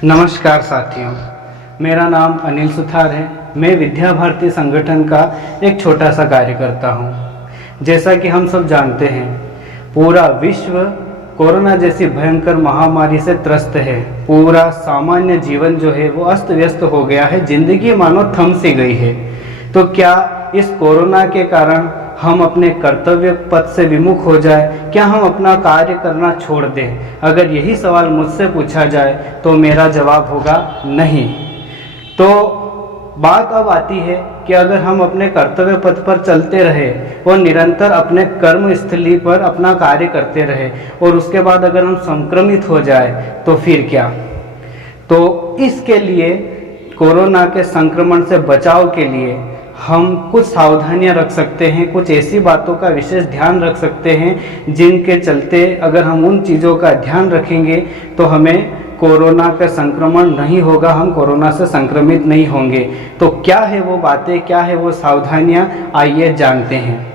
नमस्कार साथियों, मेरा नाम अनिल सुथार है। मैं विद्या भारती संगठन का एक छोटा सा कार्यकर्ता हूँ। जैसा कि हम सब जानते हैं, पूरा विश्व कोरोना जैसी भयंकर महामारी से त्रस्त है। पूरा सामान्य जीवन जो है वो अस्त व्यस्त हो गया है, जिंदगी मानो थम सी गई है। तो क्या इस कोरोना के कारण हम अपने कर्तव्य पथ से विमुख हो जाए? क्या हम अपना कार्य करना छोड़ दें? अगर यही सवाल मुझसे पूछा जाए तो मेरा जवाब होगा नहीं। तो बात अब आती है कि अगर हम अपने कर्तव्य पथ पर चलते रहे और निरंतर अपने कर्म स्थली पर अपना कार्य करते रहे और उसके बाद अगर हम संक्रमित हो जाए तो फिर क्या? तो इसके लिए, कोरोना के संक्रमण से बचाव के लिए हम कुछ सावधानियां रख सकते हैं, कुछ ऐसी बातों का विशेष ध्यान रख सकते हैं जिनके चलते अगर हम उन चीज़ों का ध्यान रखेंगे तो हमें कोरोना का संक्रमण नहीं होगा, हम कोरोना से संक्रमित नहीं होंगे। तो क्या है वो बातें, क्या है वो सावधानियां, आइए जानते हैं।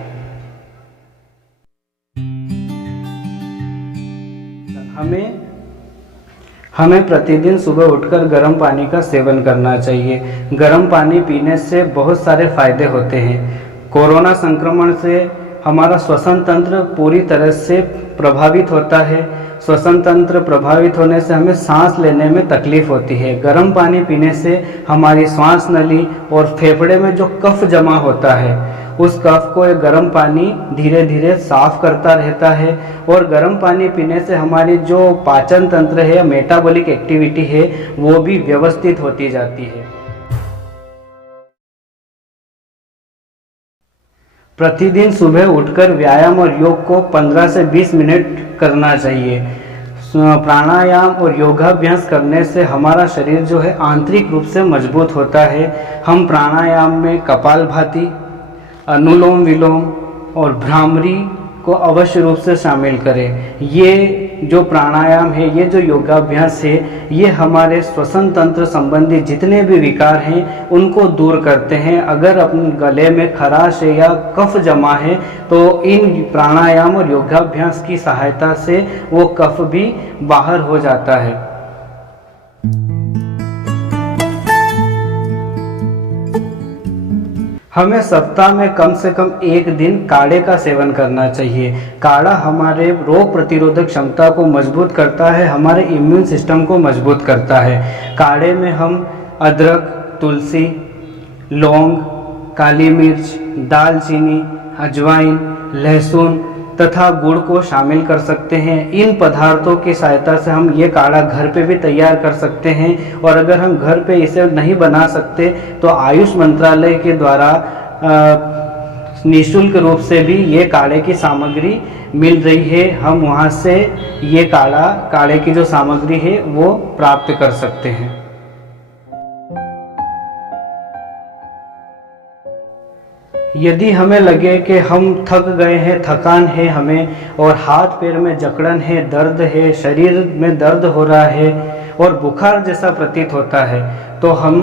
हमें प्रतिदिन सुबह उठकर गर्म पानी का सेवन करना चाहिए। गर्म पानी पीने से बहुत सारे फायदे होते हैं। कोरोना संक्रमण से हमारा श्वसन तंत्र पूरी तरह से प्रभावित होता है। श्वसन तंत्र प्रभावित होने से हमें सांस लेने में तकलीफ होती है। गर्म पानी पीने से हमारी श्वास नली और फेफड़े में जो कफ जमा होता है, उस कफ को एक गर्म पानी धीरे धीरे साफ करता रहता है। और गर्म पानी पीने से हमारी जो पाचन तंत्र है, मेटाबॉलिक एक्टिविटी है, वो भी व्यवस्थित होती जाती है। प्रतिदिन सुबह उठकर व्यायाम और योग को 15 से 20 मिनट करना चाहिए। प्राणायाम और योगाभ्यास करने से हमारा शरीर जो है आंतरिक रूप से मजबूत होता है। हम प्राणायाम में कपालभाति, अनुलोम विलोम और भ्रामरी को अवश्य रूप से शामिल करें। ये जो प्राणायाम है, ये जो योगाभ्यास है, ये हमारे श्वसन तंत्र संबंधी जितने भी विकार हैं उनको दूर करते हैं। अगर अपने गले में खराश है या कफ जमा है तो इन प्राणायाम और योगाभ्यास की सहायता से वो कफ भी बाहर हो जाता है। हमें सप्ताह में कम से कम एक दिन काढ़े का सेवन करना चाहिए। काढ़ा हमारे रोग प्रतिरोधक क्षमता को मजबूत करता है, हमारे इम्यून सिस्टम को मजबूत करता है। काढ़े में हम अदरक, तुलसी, लौंग, काली मिर्च, दालचीनी, अजवाइन, लहसुन तथा गुड़ को शामिल कर सकते हैं। इन पदार्थों की सहायता से हम ये काढ़ा घर पे भी तैयार कर सकते हैं। और अगर हम घर पे इसे नहीं बना सकते तो आयुष मंत्रालय के द्वारा निःशुल्क रूप से भी ये काढ़े की सामग्री मिल रही है। हम वहाँ से ये काढ़े की जो सामग्री है वो प्राप्त कर सकते हैं। यदि हमें लगे कि हम थक गए हैं, थकान है हमें, और हाथ पैर में जकड़न है, दर्द है, शरीर में दर्द हो रहा है और बुखार जैसा प्रतीत होता है, तो हम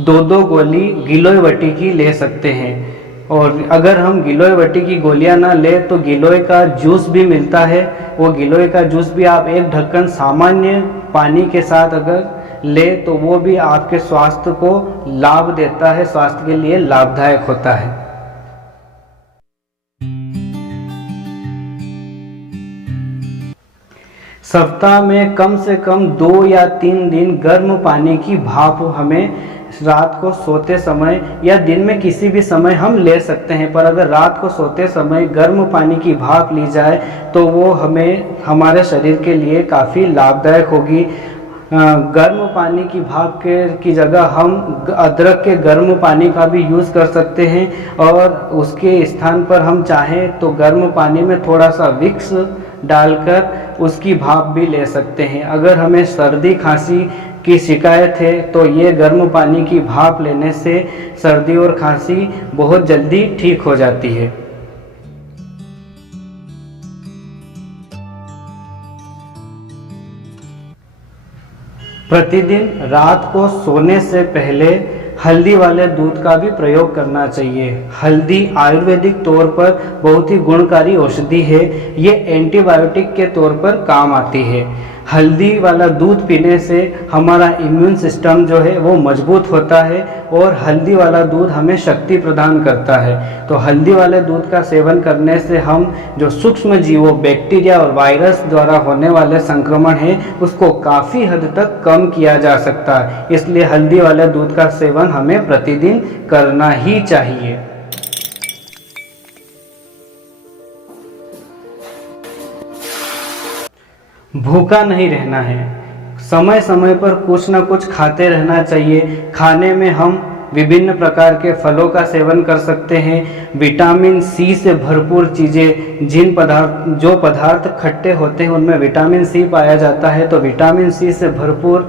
2-2 गोली गिलोय वटी की ले सकते हैं। और अगर हम गिलोय वटी की गोलियां ना ले तो गिलोय का जूस भी मिलता है। वो गिलोय का जूस भी आप 1 ढक्कन सामान्य पानी के साथ अगर ले तो वो भी आपके स्वास्थ्य को लाभ देता है, स्वास्थ्य के लिए लाभदायक होता है। सप्ताह में कम से कम 2 या 3 दिन गर्म पानी की भाप हमें रात को सोते समय या दिन में किसी भी समय हम ले सकते हैं। पर अगर रात को सोते समय गर्म पानी की भाप ली जाए तो वो हमें, हमारे शरीर के लिए काफ़ी लाभदायक होगी। गर्म पानी की भाप की जगह हम अदरक के गर्म पानी का भी यूज़ कर सकते हैं। और उसके स्थान पर हम चाहें तो गर्म पानी में थोड़ा सा विक्स डालकर उसकी भाप भी ले सकते हैं। अगर हमें सर्दी खांसी की शिकायत है तो ये गर्म पानी की भाप लेने से सर्दी और खांसी बहुत जल्दी ठीक हो जाती है। प्रतिदिन रात को सोने से पहले हल्दी वाले दूध का भी प्रयोग करना चाहिए। हल्दी आयुर्वेदिक तौर पर बहुत ही गुणकारी औषधि है। ये एंटीबायोटिक के तौर पर काम आती है। हल्दी वाला दूध पीने से हमारा इम्यून सिस्टम जो है वो मजबूत होता है और हल्दी वाला दूध हमें शक्ति प्रदान करता है। तो हल्दी वाले दूध का सेवन करने से हम जो सूक्ष्म जीवों, बैक्टीरिया और वायरस द्वारा होने वाले संक्रमण है उसको काफ़ी हद तक कम किया जा सकता है। इसलिए हल्दी वाले दूध का सेवन हमें प्रतिदिन करना ही चाहिए। भूखा नहीं रहना है, समय समय पर कुछ ना कुछ खाते रहना चाहिए। खाने में हम विभिन्न प्रकार के फलों का सेवन कर सकते हैं। विटामिन सी से भरपूर चीज़ें, जो पदार्थ खट्टे होते हैं उनमें विटामिन सी पाया जाता है, तो विटामिन सी से भरपूर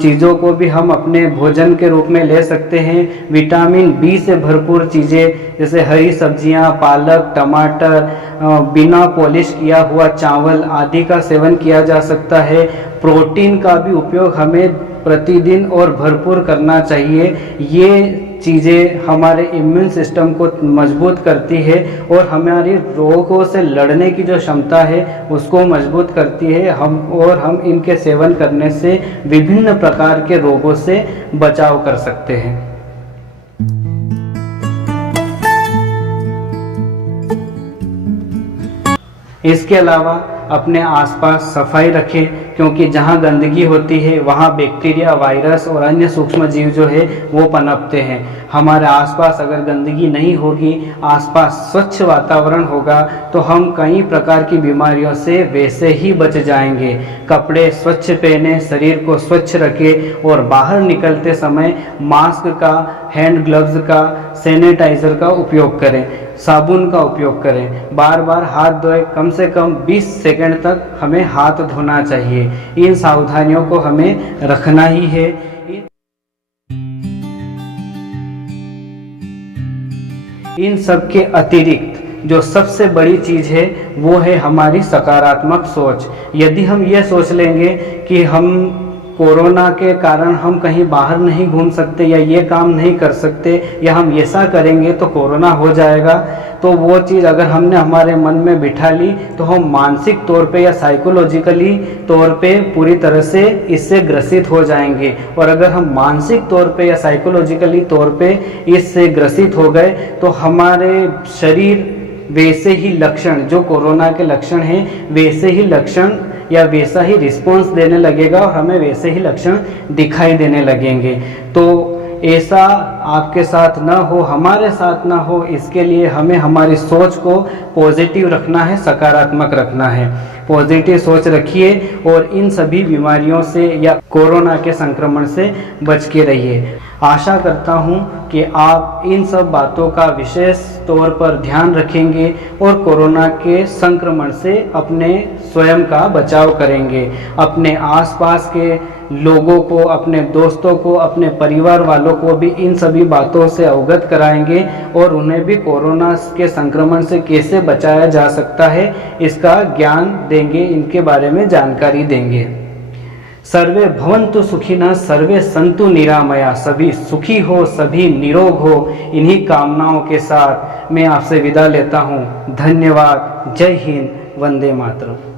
चीज़ों को भी हम अपने भोजन के रूप में ले सकते हैं। विटामिन बी से भरपूर चीज़ें जैसे हरी सब्जियां, पालक, टमाटर, बिना पॉलिश किया हुआ चावल आदि का सेवन किया जा सकता है। प्रोटीन का भी उपयोग हमें प्रतिदिन और भरपूर करना चाहिए। ये चीज़ें हमारे इम्यून सिस्टम को मजबूत करती है और हमारी रोगों से लड़ने की जो क्षमता है उसको मजबूत करती है। हम इनके सेवन करने से विभिन्न प्रकार के रोगों से बचाव कर सकते हैं। इसके अलावा अपने आसपास सफाई रखें, क्योंकि जहाँ गंदगी होती है वहाँ बैक्टीरिया, वायरस और अन्य सूक्ष्म जीव जो है वो पनपते हैं। हमारे आसपास अगर गंदगी नहीं होगी, आसपास स्वच्छ वातावरण होगा तो हम कई प्रकार की बीमारियों से वैसे ही बच जाएंगे। कपड़े स्वच्छ पहने, शरीर को स्वच्छ रखें और बाहर निकलते समय मास्क का, हैंड ग्लव्स का, सैनिटाइज़र का उपयोग करें, साबुन का उपयोग करें। बार बार हाथ धोएं, कम से कम 20 सेकंड तक हमें हाथ धोना चाहिए। इन सावधानियों को हमें रखना ही है। इन सब के अतिरिक्त जो सबसे बड़ी चीज़ है वो है हमारी सकारात्मक सोच। यदि हम ये सोच लेंगे कि हम कोरोना के कारण हम कहीं बाहर नहीं घूम सकते या ये काम नहीं कर सकते या हम ऐसा करेंगे तो कोरोना हो जाएगा, तो वो चीज़ अगर हमने हमारे मन में बिठा ली तो हम मानसिक तौर पे या साइकोलॉजिकली तौर पे पूरी तरह से इससे ग्रसित हो जाएंगे। और अगर हम मानसिक तौर पे या साइकोलॉजिकली तौर पे इससे ग्रसित हो गए तो हमारे शरीर वैसे ही लक्षण, जो कोरोना के लक्षण हैं वैसे ही लक्षण या वैसा ही रिस्पॉन्स देने लगेगा और हमें वैसे ही लक्षण दिखाई देने लगेंगे। तो ऐसा आपके साथ ना हो, हमारे साथ ना हो, इसके लिए हमें हमारी सोच को पॉजिटिव रखना है, सकारात्मक रखना है। पॉजिटिव सोच रखिए और इन सभी बीमारियों से या कोरोना के संक्रमण से बच के रहिए। आशा करता हूँ कि आप इन सब बातों का विशेष तौर पर ध्यान रखेंगे और कोरोना के संक्रमण से अपने स्वयं का बचाव करेंगे। अपने आसपास के लोगों को, अपने दोस्तों को, अपने परिवार वालों को भी इन सभी बातों से अवगत कराएंगे और उन्हें भी कोरोना के संक्रमण से कैसे बचाया जा सकता है इसका ज्ञान देंगे, इनके बारे में जानकारी देंगे। सर्वे भवन्तु सुखिनः, सर्वे सन्तु निरामया। सभी सुखी हो, सभी निरोग हो। इन्हीं कामनाओं के साथ मैं आपसे विदा लेता हूँ। धन्यवाद। जय हिंद। वंदे मातरम।